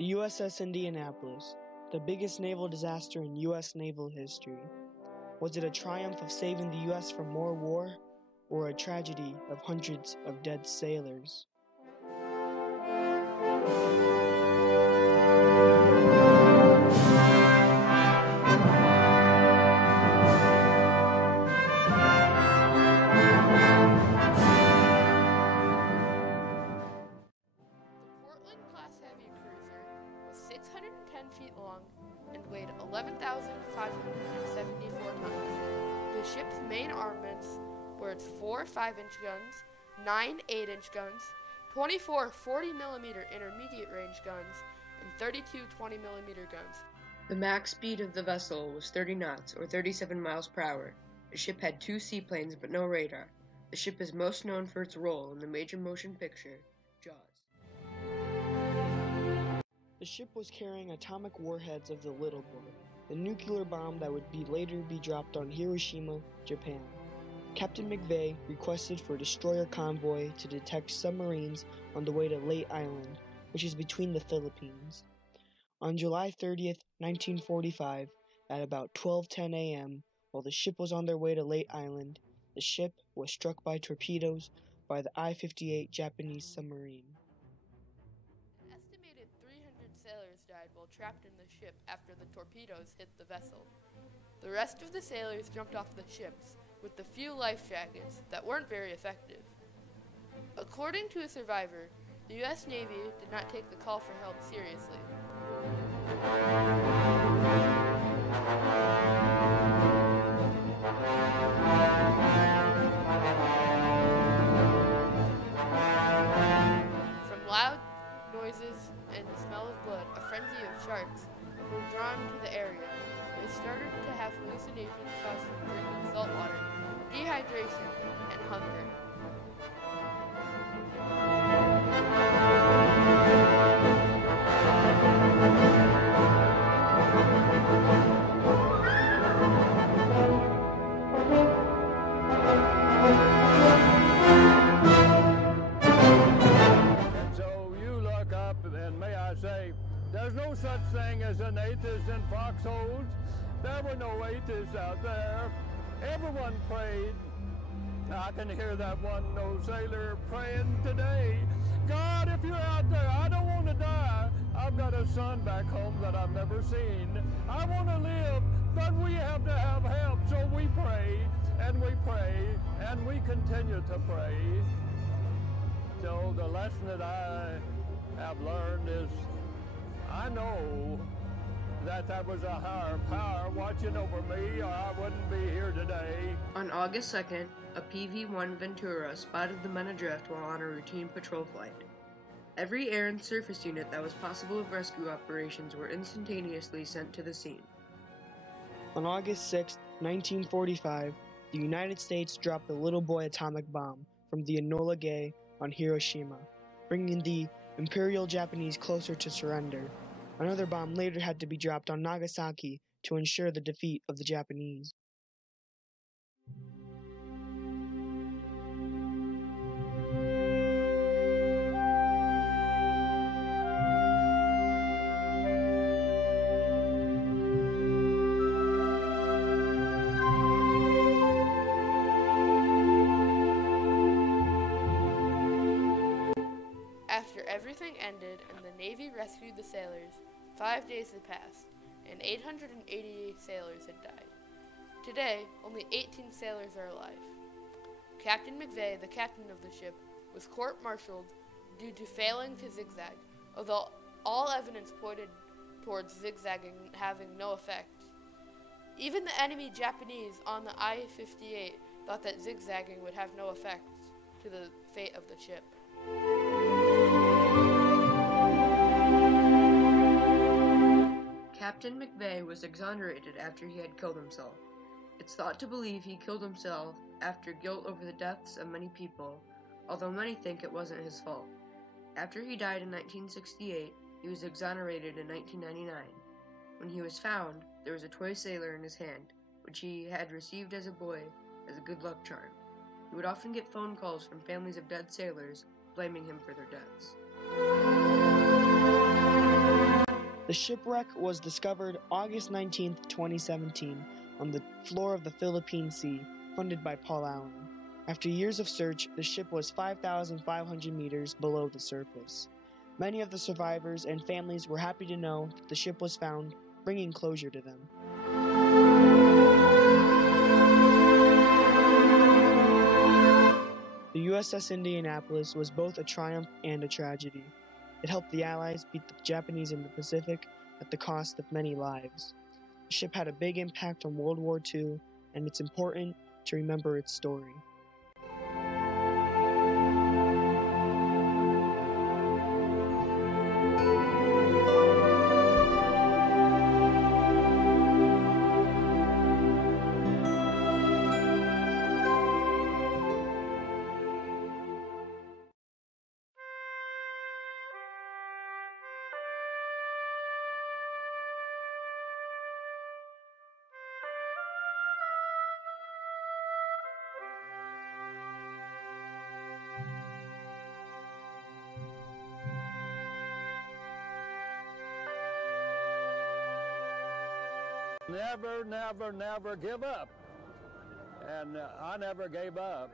The USS Indianapolis, the biggest naval disaster in U.S. naval history. Was it a triumph of saving the U.S. from more war, or a tragedy of hundreds of dead sailors? Class heavy cruiser was 610 feet long and weighed 11,574 tons. The ship's main armaments were its 4 5-inch guns, 9 8-inch guns, 24 40mm intermediate range guns, and 32 20mm guns. The max speed of the vessel was 30 knots, or 37 miles per hour. The ship had 2 seaplanes but no radar. The ship is most known for its role in the major motion picture, Jaws. The ship was carrying atomic warheads of the Little Boy, the nuclear bomb that would later be dropped on Hiroshima, Japan. Captain McVeigh requested for a destroyer convoy to detect submarines on the way to Leyte Island, which is between the Philippines. On July 30th, 1945, at about 12:10 a.m., while the ship was on their way to Leyte Island, the ship was struck by torpedoes by the I-58 Japanese submarine. An estimated 300 sailors died while trapped in the ship after the torpedoes hit the vessel. The rest of the sailors jumped off the ships with the few life jackets that weren't very effective. According to a survivor, the U.S. Navy did not take the call for help seriously. From loud noises and the smell of blood, a frenzy of sharks were drawn to the area. They started to have hallucinations caused from drinking salt water, dehydration, and hunger. And so you look up, and may I say, there's no such thing as an atheist in foxholes. There were no atheists out there. Everyone prayed. I can hear that one old sailor praying today. God, if you're out there, I don't want to die. I've got a son back home that I've never seen. I want to live, but we have to have help. So we pray, and we pray, and we continue to pray. So the lesson that I have learned is, I know that there was a higher power watching over me, or I wouldn't be here today. On August 2nd, a PV-1 Ventura spotted the men adrift while on a routine patrol flight. Every air and surface unit that was possible of rescue operations were instantaneously sent to the scene. On August 6, 1945, the United States dropped the Little Boy atomic bomb from the Enola Gay on Hiroshima, bringing the Imperial Japanese closer to surrender. Another bomb later had to be dropped on Nagasaki to ensure the defeat of the Japanese. After everything ended and the Navy rescued the sailors, 5 days had passed, and 888 sailors had died. Today, only 18 sailors are alive. Captain McVeigh, the captain of the ship, was court-martialed due to failing to zigzag, although all evidence pointed towards zigzagging having no effect. Even the enemy Japanese on the I-58 thought that zigzagging would have no effect to the fate of the ship. Captain McVeigh was exonerated after he had killed himself. It's thought to believe he killed himself after guilt over the deaths of many people, although many think it wasn't his fault. After he died in 1968, he was exonerated in 1999. When he was found, there was a toy sailor in his hand, which he had received as a boy as a good luck charm. He would often get phone calls from families of dead sailors blaming him for their deaths. The shipwreck was discovered August 19, 2017, on the floor of the Philippine Sea, funded by Paul Allen. After years of search, the ship was 5,500 meters below the surface. Many of the survivors and families were happy to know that the ship was found, bringing closure to them. The USS Indianapolis was both a triumph and a tragedy. It helped the Allies beat the Japanese in the Pacific at the cost of many lives. The ship had a big impact on World War II, and it's important to remember its story. Never, never, never give up. And I never gave up.